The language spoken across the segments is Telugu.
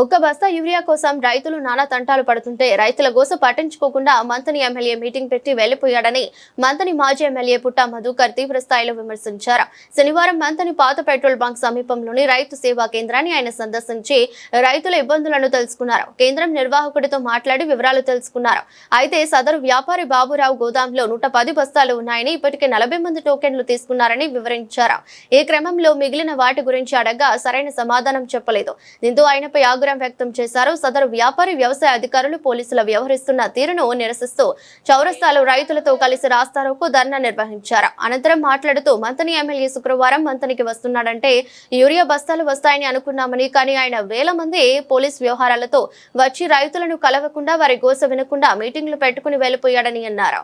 ఒక్క బస్తా యూరియా కోసం రైతులు నానా తంటాలు పడుతుంటే రైతుల గోస పట్టించుకోకుండా మంతని ఎమ్మెల్యే మీటింగ్ పెట్టి వెళ్లిపోయాడని మంతని మాజీ ఎమ్మెల్యే పుట్టా మధుకర్ తీవ్ర స్థాయిలో విమర్శించారు. శనివారం మంతని పాత పెట్రోల్ బంక్ సమీపంలోని రైతు సేవా కేంద్రాన్ని ఆయన సందర్శించి రైతుల ఇబ్బందులను తెలుసుకున్నారు. కేంద్రం నిర్వాహకుడితో మాట్లాడి వివరాలు తెలుసుకున్నారు. అయితే సదరు వ్యాపారి బాబురావు గోదాంలో 110 బస్తాలు ఉన్నాయని, ఇప్పటికే 40 మంది టోకెన్లు తీసుకున్నారని వివరించారు. ఈ క్రమంలో మిగిలిన వాటి గురించి అడగ్గా సరైన సమాధానం చెప్పలేదు. దీంతో ఆయనపై ఆగ్రహం వ్యక్తం చేశారు. సదరు వ్యాపారి వ్యవసాయ అధికారులు పోలీసుల వ్యవహరిస్తున్న తీరును నిరసిస్తూ చౌరస్తాలో రైతులతో కలిసి రాస్తారోకో ధర్నా నిర్వహించారు. అనంతరం మాట్లాడుతూ మంతని ఎమ్మెల్యే శుక్రవారం మంతనికి వస్తున్నాడంటే యూరియా బస్తాలు వస్తాయని అనుకున్నామని, కానీ ఆయన వేల మంది పోలీస్ వ్యవహారాలతో వచ్చి రైతులను కలవకుండా వారి గోస వినకుండా మీటింగ్లు పెట్టుకుని వెళ్లిపోయాడని అన్నారు.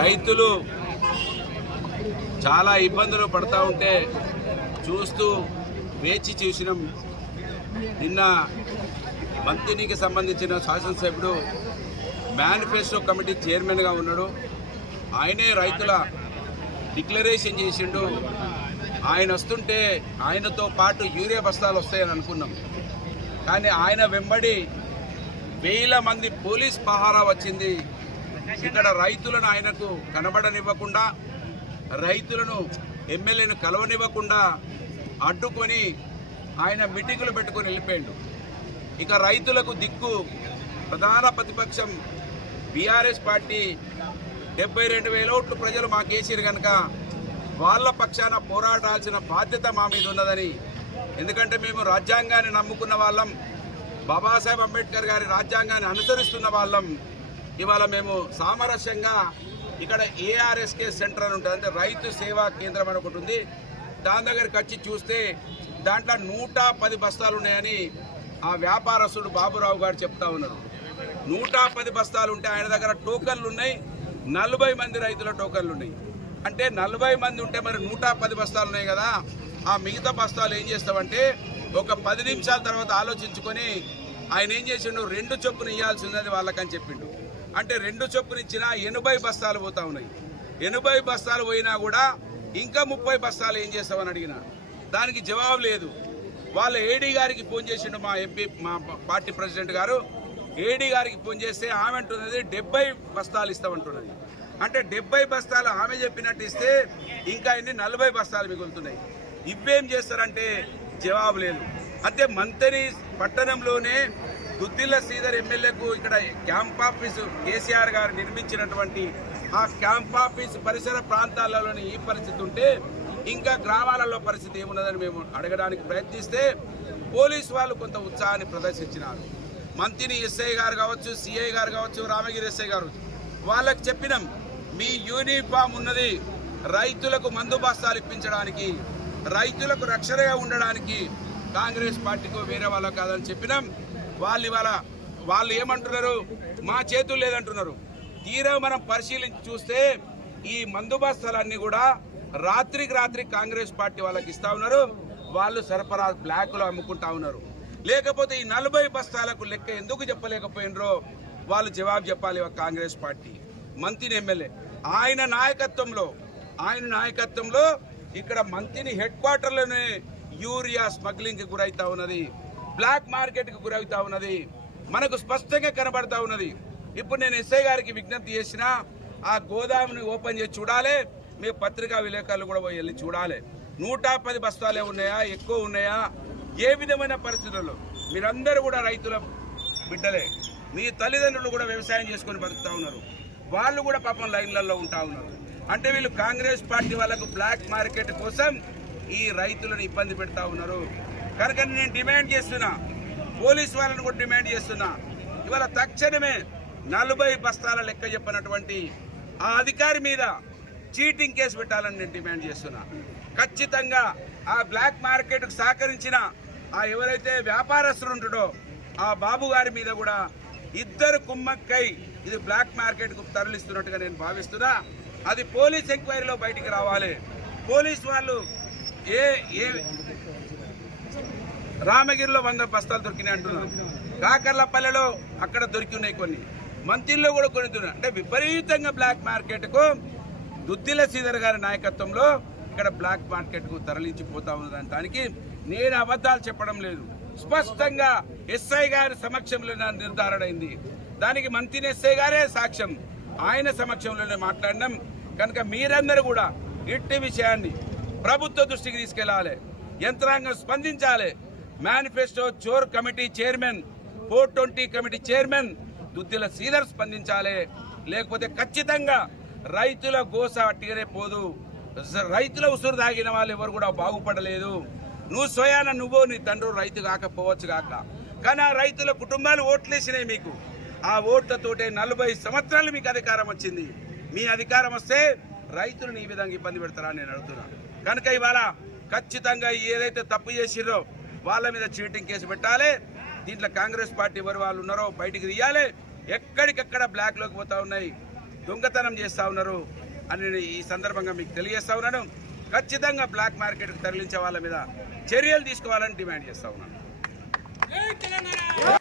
రైతులు చాలా ఇబ్బందులు పడతా ఉంటే చూస్తూ వేచి చూసినాం. నిన్న మంత్రికి సంబంధించిన శాసనసభ్యుడు మేనిఫెస్టో కమిటీ చైర్మన్గా ఉన్నాడు. ఆయనే రైతుల డిక్లరేషన్ చేసిండు. ఆయన వస్తుంటే ఆయనతో పాటు యూరియా బస్తాలు వస్తాయని అనుకున్నాం. కానీ ఆయన వెంబడి వేల మంది పోలీస్ పహారా వచ్చింది. ఇక్కడ రైతులను ఆయనకు కనబడనివ్వకుండా, రైతులను ఎమ్మెల్యేను కలవనివ్వకుండా అడ్డుకొని ఆయన మీటింగులు పెట్టుకొని వెళ్ళిపోయాడు. ఇక రైతులకు దిక్కు ప్రధాన ప్రతిపక్షం బీఆర్ఎస్ పార్టీ 72,000 ఓట్లు ప్రజలు మాకేసారు కనుక వాళ్ళ పక్షాన పోరాడాల్సిన బాధ్యత మా మీద ఉన్నదని, ఎందుకంటే మేము రాజ్యాంగాన్ని నమ్ముకున్న వాళ్ళం, బాబాసాహెబ్ అంబేద్కర్ గారి రాజ్యాంగాన్ని అనుసరిస్తున్న వాళ్ళం. ఇవాళ మేము సామరస్యంగా ఇక్కడ ఏఆర్ఎస్కే సెంటర్ అని ఉంటుంది, అంటే రైతు సేవా కేంద్రం అని ఒకటి ఉంది. దాని దగ్గరికి వచ్చి చూస్తే దాంట్లో 110 బస్తాలు ఉన్నాయని ఆ వ్యాపారస్తుడు బాబురావు గారు చెప్తా ఉన్నారు. 110 బస్తాలు ఉంటే ఆయన దగ్గర టోకన్లు ఉన్నాయి, 40 మంది రైతుల టోకన్లు ఉన్నాయి. అంటే 40 మంది ఉంటే మరి 110 బస్తాలు ఉన్నాయి కదా, ఆ మిగతా బస్తాలు ఏం చేస్తామంటే ఒక 10 నిమిషాల తర్వాత ఆలోచించుకొని ఆయన ఏం చేసిండు, 2 చొప్పున ఇవ్వాల్సి ఉన్నది వాళ్ళకని చెప్పిండు. అంటే 2 చొప్పున ఇచ్చినా 80 బస్తాలు పోతా ఉన్నాయి. 80 బస్తాలు పోయినా కూడా ఇంకా 30 బస్తాలు ఏం చేస్తామని అడిగిన దానికి జవాబు లేదు. వాళ్ళ ఏడీ గారికి ఫోన్ చేసిండు మా పార్టీ ప్రెసిడెంట్ గారు. ఏడీ గారికి ఫోన్ చేస్తే ఆమె అంటున్నది 70 బస్తాలు ఇస్తామంటున్నది. అంటే 70 బస్తాలు ఆమె చెప్పినట్టు ఇస్తే ఇంకా ఇన్ని 40 బస్తాలు మిగులుతున్నాయి. ఇవేం చేస్తారంటే జవాబు లేదు. అంటే మంతని పట్టణంలోనే దుద్దిల్ల శ్రీధర్ ఎమ్మెల్యేకు ఇక్కడ క్యాంప్ ఆఫీసు కేసీఆర్ గారు నిర్మించినటువంటి ఆ క్యాంప్ ఆఫీస్ పరిసర ప్రాంతాలలోని ఈ పరిస్థితి ఉంటే ఇంకా గ్రామాలలో పరిస్థితి ఏమున్నదని మేము అడగడానికి ప్రయత్నిస్తే పోలీసు వాళ్ళు కొంత ఉత్సాహాన్ని ప్రదర్శించినారు. మంత్రిని ఎస్ఐ గారు కావచ్చు, సిఐ గారు కావచ్చు, రామగిరి ఎస్ఐ గారు వాళ్ళకి చెప్పినాం, మీ యూనిఫామ్ ఉన్నది రైతులకు మందు బస్తాలు ఇప్పించడానికి, రైతులకు రక్షణగా ఉండడానికి, కాంగ్రెస్ పార్టీకి వేరే వాళ్ళకు కాదని చెప్పినాం. వాళ్ళు ఏమంటున్నారు, మా చేతులు లేదంటున్నారు. తీరా మనం పరిశీలించి చూస్తే ఈ మందు బస్తాలన్నీ కూడా రాత్రికి రాత్రి కాంగ్రెస్ పార్టీ వాళ్ళకి ఇస్తా ఉన్నారు. వాళ్ళు సరఫరా బ్లాక్లో అమ్ముకుంటా ఉన్నారు. లేకపోతే ఈ 40 బస్తాలకు లెక్క ఎందుకు చెప్పలేకపోయినరో వాళ్ళు జవాబు చెప్పాలి. కాంగ్రెస్ పార్టీ మంత్రి ఎమ్మెల్యే ఆయన నాయకత్వంలో ఇక్కడ మంత్రిని హెడ్ క్వార్టర్లోనే యూరియా స్మగ్లింగ్కి గురవుతా ఉన్నది, బ్లాక్ మార్కెట్కి గురవుతా ఉన్నది, మనకు స్పష్టంగా కనబడతా ఉన్నది. ఇప్పుడు నేను ఎస్ఐ గారికి విజ్ఞప్తి చేసిన ఆ గోదాముని ఓపెన్ చేసి చూడాలి, మీ పత్రికా విలేకరులు కూడా వెళ్ళి చూడాలి. 110 బస్తాలే ఉన్నాయా, ఎక్కువ ఉన్నాయా, ఏ విధమైన పరిస్థితుల్లో. మీరందరూ కూడా రైతుల బిడ్డలే, మీ తల్లిదండ్రులు కూడా వ్యవసాయం చేసుకొని బతుకుతా ఉన్నారు. వాళ్ళు కూడా పాపం లైన్లలో ఉంటా ఉన్నారు. అంటే వీళ్ళు కాంగ్రెస్ పార్టీ వాళ్ళకు బ్లాక్ మార్కెట్ కోసం ఈ రైతులను ఇబ్బంది పెడతా ఉన్నారు. కనుక నేను డిమాండ్ చేస్తున్నా, పోలీసు వాళ్ళని కూడా డిమాండ్ చేస్తున్నా, ఇవాళ తక్షణమే 40 బస్తాల లెక్క చెప్పినటువంటి ఆ అధికారి మీద చీటింగ్ కేసు పెట్టాలని నేను డిమాండ్ చేస్తున్నా. ఖచ్చితంగా ఆ బ్లాక్ మార్కెట్కు సహకరించిన ఆ ఎవరైతే వ్యాపారస్తులు ఉంటాడో ఆ బాబు గారి మీద కూడా ఇద్దరు కుమ్మక్కై ఇది బ్లాక్ మార్కెట్కు తరలిస్తున్నట్టుగా నేను భావిస్తున్నా. అది పోలీస్ ఎంక్వైరీలో బయటికి రావాలి. పోలీసు వాళ్ళు రామగిరిలో 100 బస్తాలు దొరికినాయి అంటున్నారు, కాకర్లపల్లెలో అక్కడ దొరికి ఉన్నాయి, కొన్ని మంత్రిలో కూడా కొన్ని దొరికినాయి. అంటే విపరీతంగా బ్లాక్ మార్కెట్కు దుద్దిల్ల శ్రీధర్ గారి నాయకత్వంలో ఇక్కడ బ్లాక్ మార్కెట్కు తరలించిపోతా ఉన్నదానికి నేను అబద్ధాలు చెప్పడం లేదు. స్పష్టంగా ఎస్ఐ గారి సమక్షంలో నిర్ధారణ అయింది. దానికి మంత్రి ఎస్ఐ గారే సాక్ష్యం. ఆయన సమక్షంలోనే మాట్లాడినాం. కనుక మీరందరూ కూడా ఇట్టి విషయాన్ని ప్రభుత్వ దృష్టికి తీసుకెళ్లాలి, యంత్రాంగం స్పందించాలి. మేనిఫెస్టో చోర్ committee chairman, 420 committee chairman Duddilla Sridhar స్పందించాలి. లేకపోతే ఖచ్చితంగా రైతుల గోస అట్టిగానే పోదు. రైతుల ఉసురు దాగిన వాళ్ళు ఎవరు కూడా బాగుపడలేదు. నువ్వు స్వయాన నువ్వు నీ తండ్రి రైతు కాకపోవచ్చు కాక, కానీ ఆ రైతుల కుటుంబాలు ఓట్లేసినాయి మీకు. ఆ ఓట్లతోటే 40 సంవత్సరాలు మీకు అధికారం వచ్చింది. మీ అధికారం వస్తే రైతులను ఈ విధంగా ఇబ్బంది పెడతారా నేను అడుగుతున్నాను. కనుక ఇవాళ ఖచ్చితంగా ఏదైతే తప్పు చేసిర్రో వాళ్ళ మీద చీటింగ్ కేసు పెట్టాలి. దీంట్లో కాంగ్రెస్ పార్టీ ఎవరు వాళ్ళు ఉన్నారో బయటికి తీయాలి. ఎక్కడికెక్కడ బ్లాక్లోకి పోతా ఉన్నాయి, దొంగతనం చేస్తూ ఉన్నారు అని నేను ఈ సందర్భంగా మీకు తెలియజేస్తా ఉన్నాను. ఖచ్చితంగా బ్లాక్ మార్కెట్కి తరలించే వాళ్ళ మీద చర్యలు తీసుకోవాలని డిమాండ్ చేస్తా ఉన్నాను.